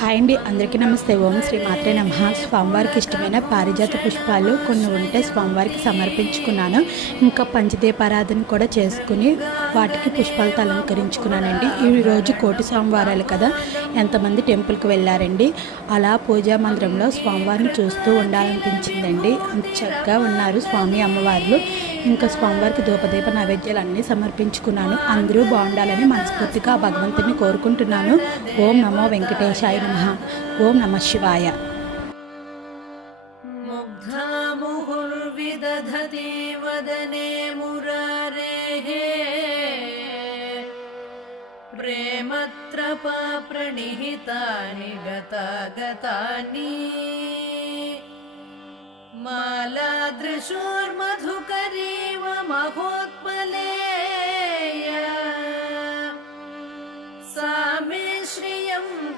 Hi అండి, అందరికీ నమస్తే. ఓం శ్రీ మాత్రే నమః. స్వామివారికి ఇష్టమైన పారిజాత పుష్పాలు కొన్ని ఉంటే స్వామివారికి సమర్పించుకున్నాను. ఇంకా పంచదీపారాధన కూడా చేసుకుని వాటికి పుష్పాలతో అలంకరించుకున్నానండి. ఈరోజు కోటి సోమవారాలు కదా, ఎంతమంది టెంపుల్కి వెళ్ళారండి. అలా పూజా మందిరంలో స్వామివారిని చూస్తూ ఉండాలనిపించిందండి. అంత చక్కగా ఉన్నారు స్వామి అమ్మవార్లు. ఇంకా స్వామివారికి ధూపదీప నైవేద్యాలు అన్నీ సమర్పించుకున్నాను. అందరూ బాగుండాలని మనస్ఫూర్తిగా భగవంతుని కోరుకుంటున్నాను. ఓం నమో వెంకటేశాయ నమః. ఓం నమః శివాయ. ముగ్ధాముహుర్విదధతి వదనే మురారేః ప్రేమత్రపా ప్రణిహితాని గతాగతాని మాలాదృశోర్మధుకరీవ మహోత్